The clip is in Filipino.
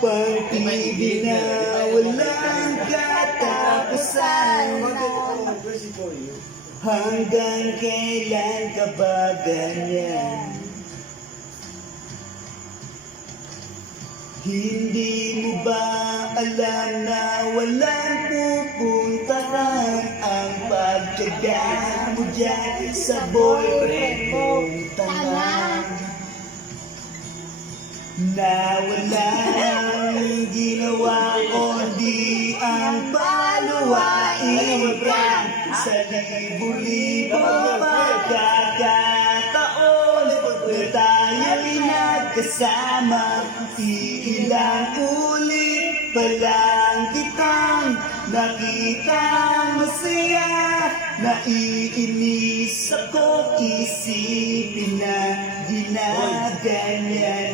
Pag-ibig na walang katapusan, hanggang kailan ka ba ganyan? Hindi mo ba alam na walang pupuntahan ang pagtyaga mo dyan sa boyfriend mong tanga? Na wala nang ginawa kundi ang paluwain ka sa libo-libo pagkakataon na tayo'y nagkasama. Ilang ulit pa lang kitang nakitang masaya. Naiinis ako isipin na ginaganyan